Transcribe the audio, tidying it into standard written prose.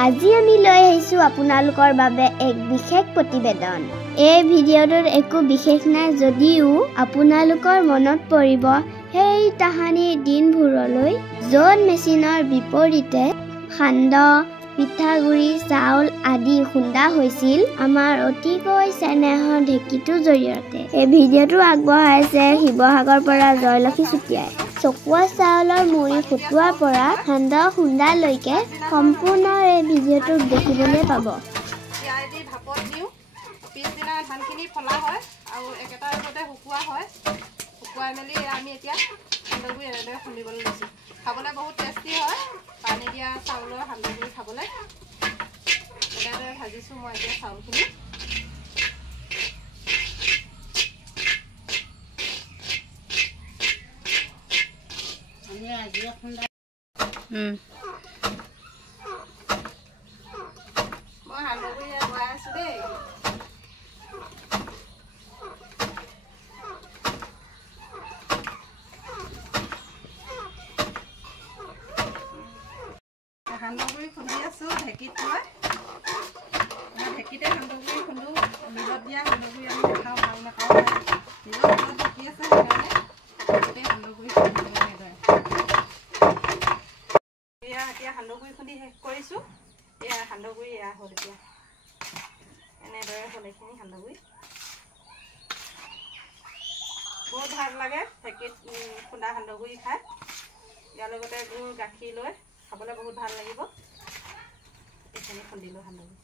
আজি আমি লৈ আহিছো আপোনালোকৰ বাবে এক বিশেষ প্ৰতিবেদন। এই ভিডিঅ'টোত একো বিশেষ নাই যদিও আপোনালোকৰ মনত পৰিব সেই তাহানিৰ দিনবোৰলৈ য'ত মেচিনৰ বিপৰীতে সান্দহ, পিঠাগুৰি, চাউল আদি খুন্দা হৈছিল আমাৰ অতিকৈ চেনেহৰ ঢেঁকীটোৰ জৰিয়তে। এই ভিডিঅ'টো আগবঢ়াইছে শিৱসাগৰৰ পৰা জয়লক্ষী চুতীয়াই। চকুৱা চাউলৰ মুড়ি ফুটোৱাৰ পৰা সান্দহ খুন্দালৈকে সম্পূৰ্ণ এই ভিডিঅ'টো দেখিবলৈ পাব। পিছদিনা ধানখিনি ফলা হয় আৰু একেটা ৰূপতে শুকুওৱা হয়। শুকুৱাই মেলি আমি এতিয়া সান্দহগুড়ি এনেদৰে খুন্দিবলৈ লৈছোঁ। খাবলৈ বহুত টেষ্টি হয়। পানী দিয়া চাউলৰ সান্দহগুড়ি খাবলৈ এনেদৰে ভাজিছোঁ মই এতিয়া চাউলখিনি। মই সান্দহগুড়ি বনাই আছোঁ দেই। সান্দহগুড়ি খুন্দি আছোঁ ঢেঁকীত মই ঢেঁকীতে সান্দহগুড়ি খুন্দো। মিলত দিয়া সান্দহগুড়ি আমি নাখাওঁ, ভাল নাখাওঁ। নিজৰ মিলত ঢেঁকী আছে সেইকাৰণে গোটেই সান্দহগুড়ি খুন্দিব এনেদৰে। এতিয়া সান্দহগুড়ি খুন্দি শেষ কৰিছোঁ। এয়া সান্দহগুড়ি এয়া হ'ল এতিয়া এনেদৰে হ'ল এইখিনি সান্দহগুড়ি। বহুত ভাল লাগে ঢেঁকীত খুন্দা সান্দহগুড়ি খাই। ইয়াৰ লগতে গুড় গাখীৰ লৈ খাবলৈ বহুত ভাল লাগিব। এইখিনি খুন্দিলোঁ সান্দহগুড়ি।